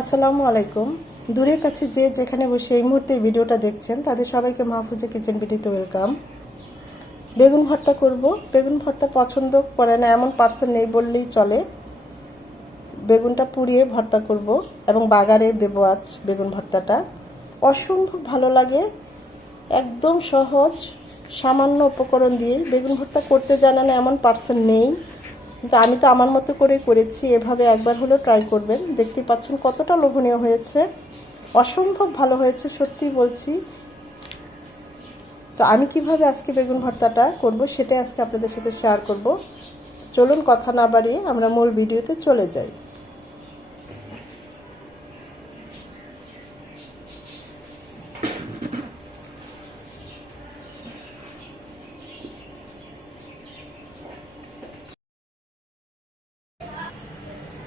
আসসালামু আলাইকুম। দূরের কাছে যে যেখানে বসে এই মুহূর্তে ভিডিওটা দেখছেন তাদের সবাইকে মাহফুজা কিচেন ভিডিওতে ওয়েলকাম। বেগুন ভর্তা করব। বেগুন ভর্তা পছন্দ করে না এমন পার্সন নেই বললেই চলে। বেগুনটা পুড়িয়ে ভর্তা করব এবং বাগারে দেব আজ বেগুন ভর্তাটা। অসম্ভব ভালো লাগে, একদম সহজ, সামান্য উপকরণ দিয়ে বেগুন ভর্তা করতে জানে না এমন পার্সন নেই। কিন্তু আমি তো আমার মতো করে করেছি, এভাবে একবার হলেও ট্রাই করবেন। দেখতে পাচ্ছেন কতটা লোভনীয় হয়েছে, অসম্ভব ভালো হয়েছে, সত্যি বলছি। তো আমি কিভাবে আজকে বেগুন ভর্তাটা করব সেটাই আজকে আপনাদের সাথে শেয়ার করব। চলুন কথা না বাড়িয়ে আমরা মূল ভিডিওতে চলে যাই।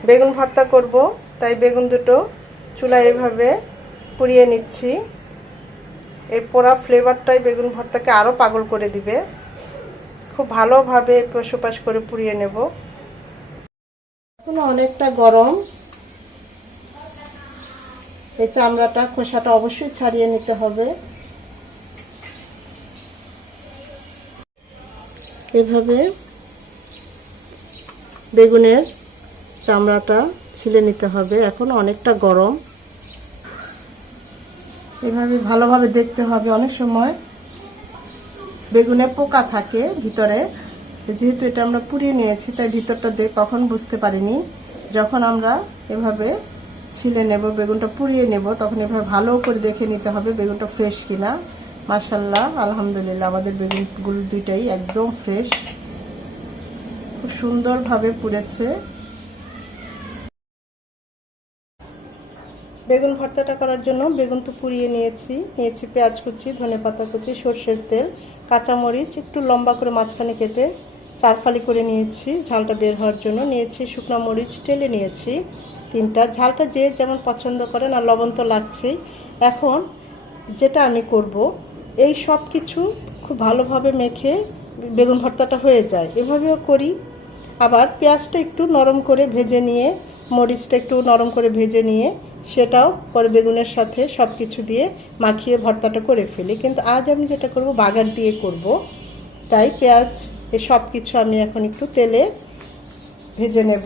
বেগুন ভর্তা করব, তাই বেগুন দুটো চুলায় এভাবে পুড়িয়ে নিচ্ছি। এই পোড়া ফ্লেভারটাই বেগুন ভর্তাকে আরও পাগল করে দিবে। খুব ভালোভাবে এপাশ ওপাশ করে পুড়িয়ে নেব। এখন অনেকটা গরম, এই চামড়াটা খোসাটা অবশ্যই ছাড়িয়ে নিতে হবে। এভাবে বেগুনের চামড়াটা ছিলে নিতে হবে। এখন অনেকটা গরম, এভাবে ভালোভাবে দেখতে হবে। অনেক সময় বেগুনে পোকা থাকে ভিতরে, যেহেতু এটা আমরা পুড়িয়ে নিয়েছি তাই ভিতরটা কখন বুঝতে পারিনি। যখন আমরা এভাবে ছিলে নেব, বেগুনটা পুড়িয়ে নেব, তখন এভাবে ভালো করে দেখে নিতে হবে বেগুনটা ফ্রেশ কিনা। মাশাআল্লাহ, আলহামদুলিল্লাহ, আমাদের বেগুনগুলো দুইটাই একদম ফ্রেশ, খুব সুন্দরভাবে পুড়েছে। বেগুন ভর্তাটা করার জন্য বেগুন তো পুড়িয়ে নিয়েছি পেঁয়াজ কুচি, ধনেপাতা কুচি, সর্ষের তেল, কাঁচামরিচ একটু লম্বা করে মাঝখানে কেটে 4 ফালি করে নিয়েছি ঝালটা বের হওয়ার জন্য। নিয়েছি শুকনো মরিচ টেলে নিয়েছি 3টা। ঝালটা যে যেমন পছন্দ করেন, আর লবণ তো লাগছেই। এখন যেটা আমি করব, এই সব কিছু খুব ভালোভাবে মেখে বেগুন ভর্তাটা হয়ে যায়, এভাবেও করি। আবার পেঁয়াজটা একটু নরম করে ভেজে নিয়ে, মরিচটা একটু নরম করে ভেজে নিয়ে সেটাও পরে বেগুনের সাথে সব কিছু দিয়ে মাখিয়ে ভর্তাটা করে ফেলি। কিন্তু আজ আমি যেটা করব বাগার দিয়ে করব, তাই পেঁয়াজ এ সব কিছু আমি এখন একটু তেলে ভেজে নেব।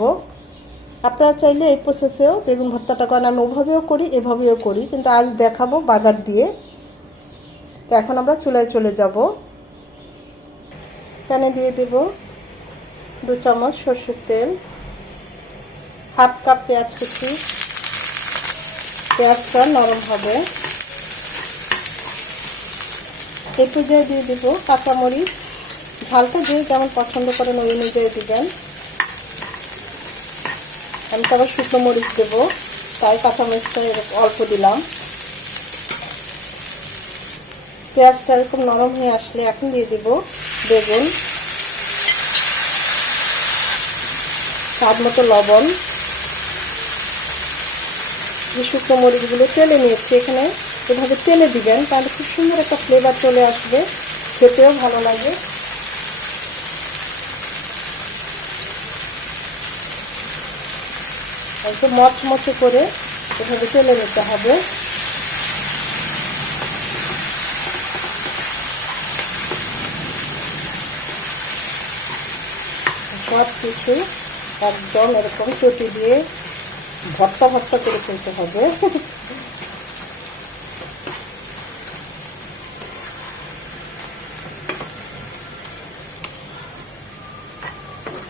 আপনারা চাইলে এই প্রসেসেও বেগুন ভর্তাটা করেন, আমি ওভাবেও করি এভাবেও করি, কিন্তু আজ দেখাবো বাগার দিয়ে। তো এখন আমরা চুলায় চলে যাব। প্যানে দিয়ে দেব 2 চামচ সরষের তেল, হাফ কাপ পেঁয়াজ কুচি, পেঁয়াজটা নরম হবে। এই পর্যায়ে দিয়ে দেব কাঁচামরিচ, ঝালটা যে যেমন পছন্দ করেন ওই অনুযায়ী দিবেন। আমি তো আবার শুকনো মরিচ দেবো, তাই কাঁচামরিচটা অল্প দিলাম। পেঁয়াজটা এরকম নরম হয়ে আসলে এখন দিয়ে দেব বেগুন, স্বাদ মতো লবণ, যে শুকনো মরিচগুলো তেলে নিয়েছি এখানে এভাবে তেলে দিবেন, তাহলে খুব সুন্দর একটা ফ্লেভার চলে আসবে, খেতেও ভালো লাগে। একটু মচমচে করে এভাবে তেলে নিতে হবে। সব কিছু একদম এরকম চটি দিয়ে ভর্তা ভর্তা করে ফেলতে হবে।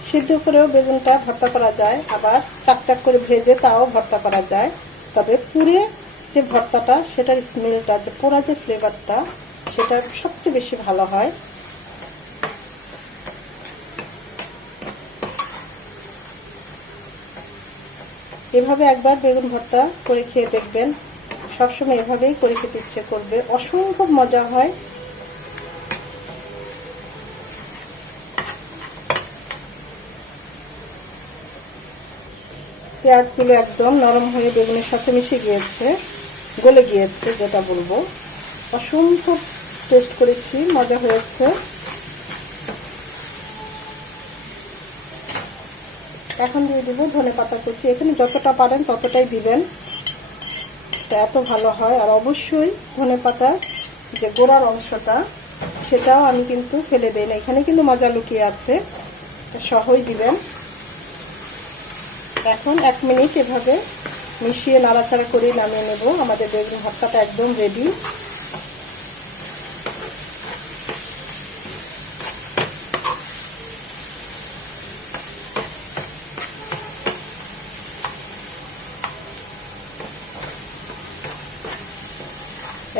সিদ্ধ করেও বেগুনটা ভর্তা করা যায়, আবার চাকচাক করে ভেজে তাও ভর্তা করা যায়। তবে পুড়ে যে ভর্তাটা, সেটার স্মেলটা, যে পোড়া যে ফ্লেভারটা, সেটা সবচেয়ে বেশি ভালো হয়। এভাবে একবার বেগুন ভর্তা করে খেয়ে দেখবেন, সবসময় এভাবেই করে খেতে ইচ্ছে করবে, অসম্ভব মজা হয়। পেঁয়াজগুলো একদম নরম হয়ে বেগুনের সাথে মিশে গিয়েছে, গলে গিয়েছে, যেটা বলবো অসম্ভব টেস্ট করেছি, মজা হয়েছে। এখন দিয়ে দিব ধনেপাতা কুচি, এখানে যতটা পারেন ততটাই দিবেন। টেস্টটা এত ভালো হয়। আর অবশ্যই ধনেপাতার যে গোড়ার অংশটা সেটাও আমি কিন্তু ফেলে দেই না, এখানে কিন্তু মজা লুকিয়ে আছে, সহই দিবেন। এখন 1 মিনিট এভাবে মিশিয়ে নাড়াচাড়া করে নামিয়ে নেব। আমাদের বেগুন ভর্তাটা একদম রেডি।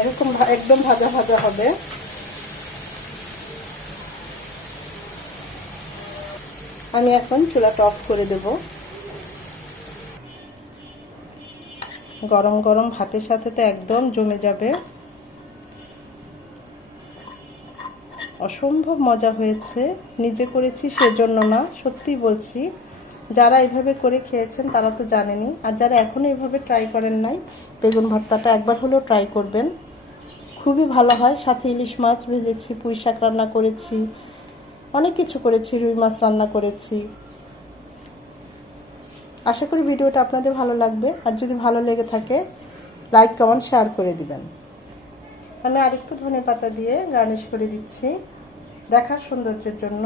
এরকম একদম ভাজা ভাজা হবে। আমি এখন চুলাটা অফ করে দেব। গরম গরম ভাতের সাথে তো একদম জমে যাবে। অসম্ভব মজা হয়েছে। নিজে করেছি সেজন্য না, সত্যি বলছি, যারা এভাবে করে খেয়েছেন তারা তো জানেনই। আর যারা এখনো এভাবে ট্রাই করেন নাই, বেগুন ভর্তাটা একবার হলেও ট্রাই করবেন, খুবই ভালো হয়। সাথে ইলিশ মাছ ভেজেছি, পুঁই শাক রান্না করেছি, অনেক কিছু করেছি, রুই মাছ রান্না করেছি। আশা করি ভিডিওটা আপনাদের ভালো লাগবে। আর যদি ভালো লেগে থাকে লাইক কমেন্ট শেয়ার করে দিবেন। আমি আরেকটু ধনেপাতা দিয়ে গার্নিশ করে দিচ্ছি দেখার সৌন্দর্যের জন্য।